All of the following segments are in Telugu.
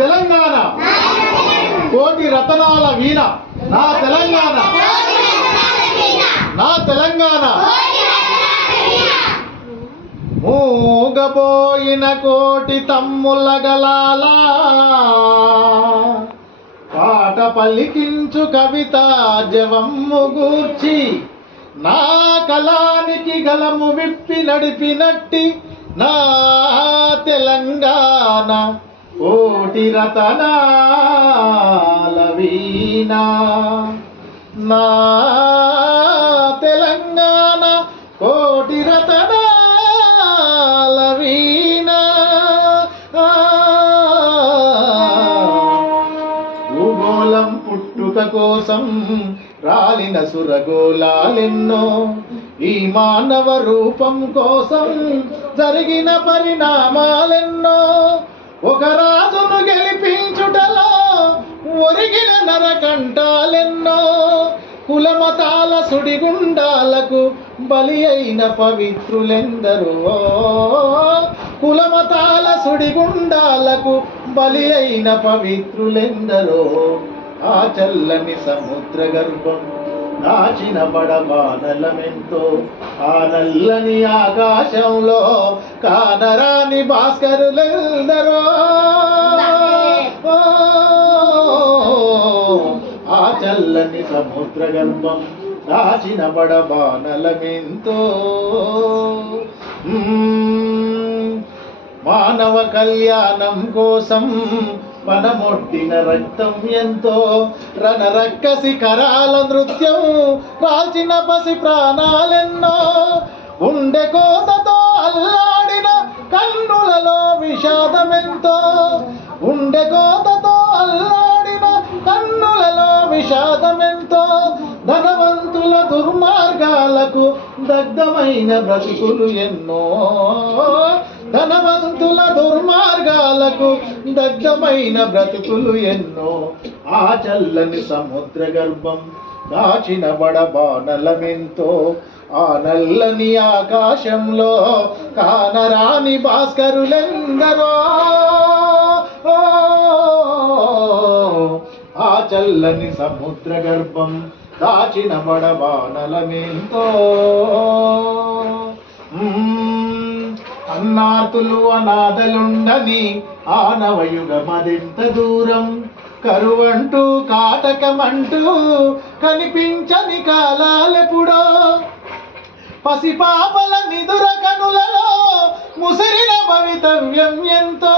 తెలంగాణ కోటి రతనాల వీణ, నా తెలంగాణ, నా తెలంగాణ. మూగబోయిన కోటి తమ్ముల గలాల పాట పలికించు కవిత జవమ్ము గూర్చి, నా కలానికి గలము విప్పి నడిపినట్టి నా తెలంగాణ కోటి రతనాల వీణ, నా తెలంగాణ కోటి రతనాల వీణ. భూగోళం పుట్టుక కోసం రాలిన సురగోళాలెన్నో, ఈ మానవ రూపం కోసం జరిగిన పరిణామాలెన్నో, ఒక రాజును గెలిపించుటలో ఒరిగిన నరకంటాలెన్నో, కులమతాల సుడిగుండాలకు బలి అయిన పవిత్రులెందరో, కులమతాల సుడిగుండాలకు బలి అయిన పవిత్రులెందరో. ఆ చల్లని సముద్ర గర్భం దాచిన బడబానలమెంతో, ఆ నల్లని ఆకాశంలో కానరాని భాస్కరులెందరో. ఆ చల్లని సముద్ర గర్భం దాచిన బడబానలమెంతో, మానవ కళ్యాణం కోసం మనమొట్టిన రక్తం ఎంతో, రణరక్కసి కరాల నృత్యం రాల్చిన పసి ప్రాణాలెన్నో, గుండె కోతతో అల్లాడిన కన్నులలో విషాదమెంతో, గుండె కోతతో అల్లాడిన కన్నులలో విషాదమెంతో, ధనవంతుల దుర్మార్గాలకు దగ్ధమైన బ్రతుకులు ఎన్నో, ధనవంతుల దుర్మార్గాలకు దగ్ధమైన బ్రతుకులు ఎన్నో. ఆ చల్లని సముద్ర గర్భం దాచిన బడబానలమెంతో, ఆ నల్లని ఆకాశంలో కానరాని భాస్కరులెందరో. ఆ చల్లని సముద్ర గర్భం దాచిన బడబానలమెంతో, అన్నాతులు అనాథలుండని ఆనవయుగమదెంత దూరం, కరువంటూ కాటకమంటూ కనిపించని కాలాలెప్పుడో, పసిపాపల నిదుర కనులలో ముసిరిన భవితవ్యం ఎంతో,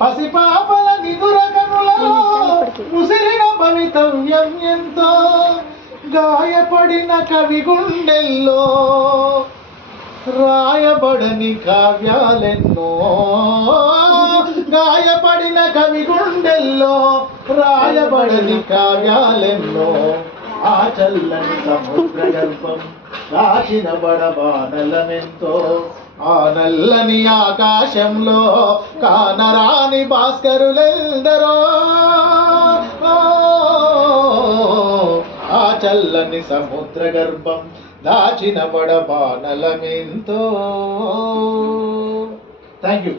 పసిపాపల నిదుర కనులలో ముసిరిన భవితవ్యం ఎంతో, గాయపడిన కవి గుండెల్లో రాయబడని కావ్యాలెన్నో, గాయపడిన కవి గుండెల్లో రాయబడని కావ్యాలెన్నో. ఆ చల్లని సముద్ర గర్భం దాచిన బడబానలమెంతో, ఆ నల్లని ఆకాశంలో కానరాని భాస్కరులెందరో. ఆ చల్లని సముద్ర గర్భం దాచిన బడబానలమెంతో. Thank you.